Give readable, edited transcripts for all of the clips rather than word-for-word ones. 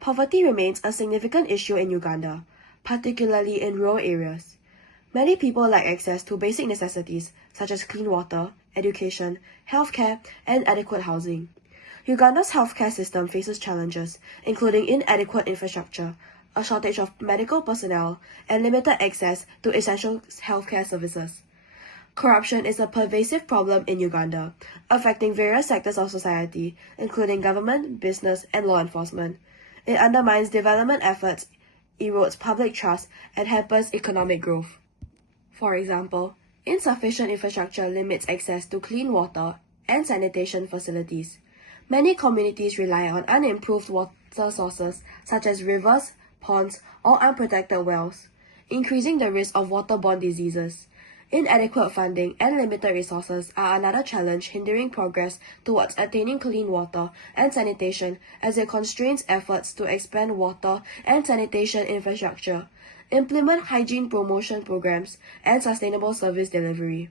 Poverty remains a significant issue in Uganda, particularly in rural areas. Many people lack access to basic necessities such as clean water, education, healthcare, and adequate housing. Uganda's healthcare system faces challenges, including inadequate infrastructure, a shortage of medical personnel, and limited access to essential healthcare services. Corruption is a pervasive problem in Uganda, affecting various sectors of society, including government, business, and law enforcement. It undermines development efforts, erodes public trust, and hampers economic growth. For example, insufficient infrastructure limits access to clean water and sanitation facilities. Many communities rely on unimproved water sources such as rivers, ponds, or unprotected wells, increasing the risk of waterborne diseases. Inadequate funding and limited resources are another challenge hindering progress towards attaining clean water and sanitation as it constrains efforts to expand water and sanitation infrastructure, implement hygiene promotion programs, and sustainable service delivery.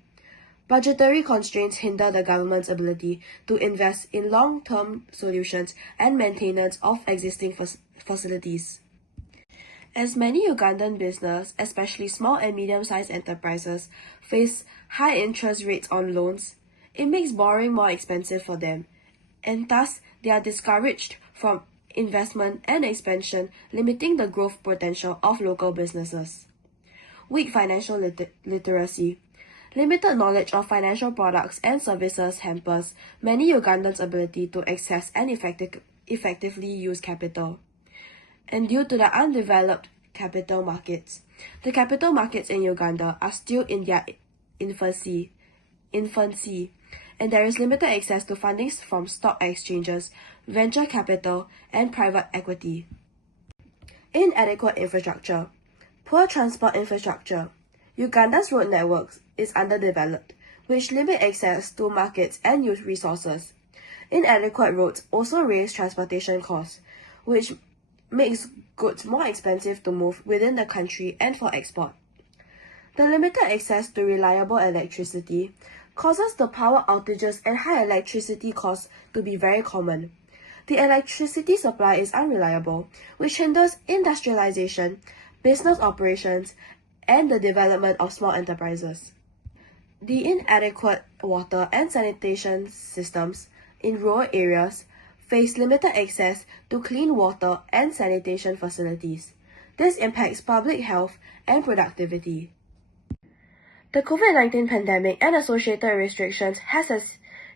Budgetary constraints hinder the government's ability to invest in long-term solutions and maintenance of existing facilities. As many Ugandan business, especially small and medium-sized enterprises, face high interest rates on loans, it makes borrowing more expensive for them, and thus they are discouraged from investment and expansion, limiting the growth potential of local businesses. Weak financial literacy. Limited knowledge of financial products and services hampers many Ugandans' ability to access and effectively use capital. And due to the undeveloped capital markets, the capital markets in Uganda are still in their infancy, and there is limited access to funding from stock exchanges, venture capital, and private equity. Inadequate infrastructure. Poor transport infrastructure. Uganda's road networks is underdeveloped, which limit access to markets and youth resources. Inadequate roads also raise transportation costs, which makes goods more expensive to move within the country and for export. The limited access to reliable electricity causes the power outages and high electricity costs to be very common. The electricity supply is unreliable, which hinders industrialization, business operations, and the development of small enterprises. The inadequate water and sanitation systems in rural areas face limited access to clean water and sanitation facilities. This impacts public health and productivity. The COVID-19 pandemic and associated restrictions has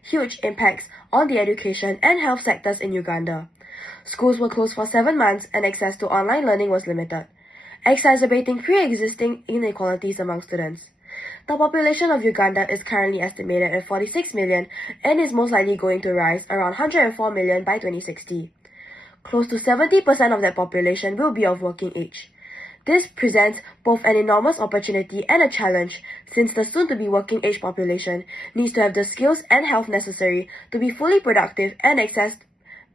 huge impacts on the education and health sectors in Uganda. Schools were closed for 7 months and access to online learning was limited, exacerbating pre-existing inequalities among students. The population of Uganda is currently estimated at 46 million and is most likely going to rise around 104 million by 2060. Close to 70% of that population will be of working age. This presents both an enormous opportunity and a challenge, since the soon-to-be working age population needs to have the skills and health necessary to be fully productive and access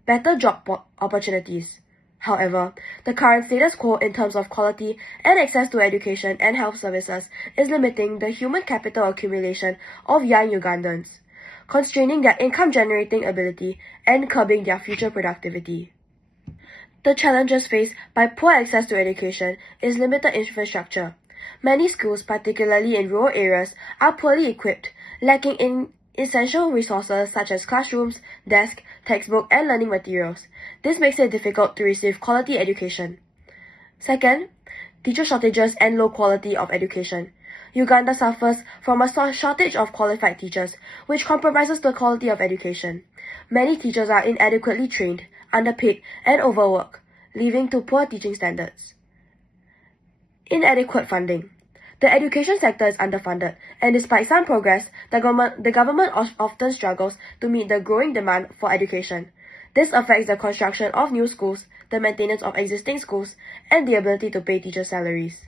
better job opportunities. However, the current status quo in terms of quality and access to education and health services is limiting the human capital accumulation of young Ugandans, constraining their income-generating ability and curbing their future productivity. The challenges faced by poor access to education is limited infrastructure. Many schools, particularly in rural areas, are poorly equipped, lacking in essential resources such as classrooms, desks, textbook, and learning materials. This makes it difficult to receive quality education. Second, teacher shortages and low quality of education. Uganda suffers from a shortage of qualified teachers, which compromises the quality of education. Many teachers are inadequately trained, underpaid, and overworked, leading to poor teaching standards. Inadequate funding. The education sector is underfunded, and despite some progress, the government often struggles to meet the growing demand for education. This affects the construction of new schools, the maintenance of existing schools, and the ability to pay teacher salaries.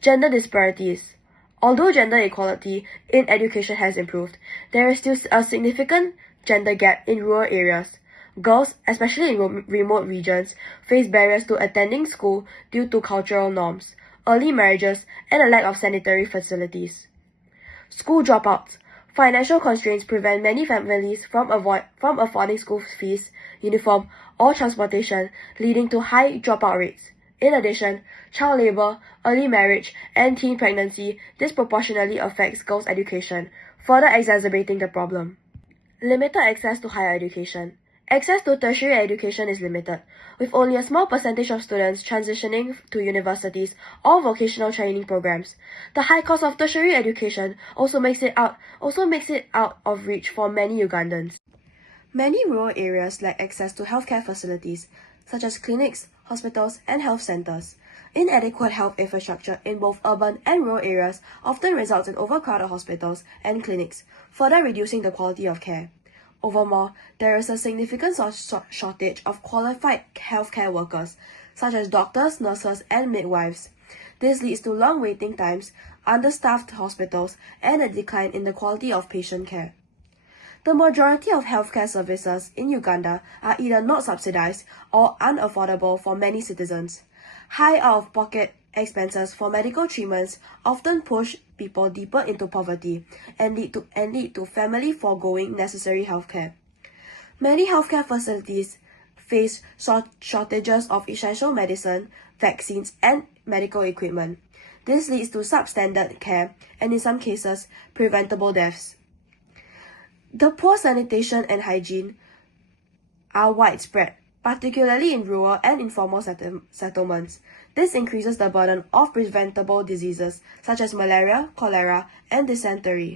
Gender disparities. Although gender equality in education has improved, there is still a significant gender gap in rural areas. Girls, especially in remote regions, face barriers to attending school due to cultural norms, early marriages, and a lack of sanitary facilities. School dropouts. Financial constraints prevent many families from affording school fees, uniform, or transportation, leading to high dropout rates. In addition, child labor, early marriage, and teen pregnancy disproportionately affects girls' education, further exacerbating the problem. Limited access to higher education. Access to tertiary education is limited, with only a small percentage of students transitioning to universities or vocational training programs. The high cost of tertiary education also makes it out of reach for many Ugandans. Many rural areas lack access to healthcare facilities, such as clinics, hospitals, and health centers. Inadequate health infrastructure in both urban and rural areas often results in overcrowded hospitals and clinics, further reducing the quality of care. Furthermore, there is a significant shortage of qualified healthcare workers, such as doctors, nurses, and midwives. This leads to long waiting times, understaffed hospitals, and a decline in the quality of patient care. The majority of healthcare services in Uganda are either not subsidized or unaffordable for many citizens. High out-of-pocket expenses for medical treatments often push people deeper into poverty and lead to family foregoing necessary healthcare. Many healthcare facilities face shortages of essential medicine, vaccines, and medical equipment. This leads to substandard care and, in some cases, preventable deaths. The poor sanitation and hygiene are widespread, particularly in rural and informal settlements. This increases the burden of preventable diseases such as malaria, cholera, and dysentery.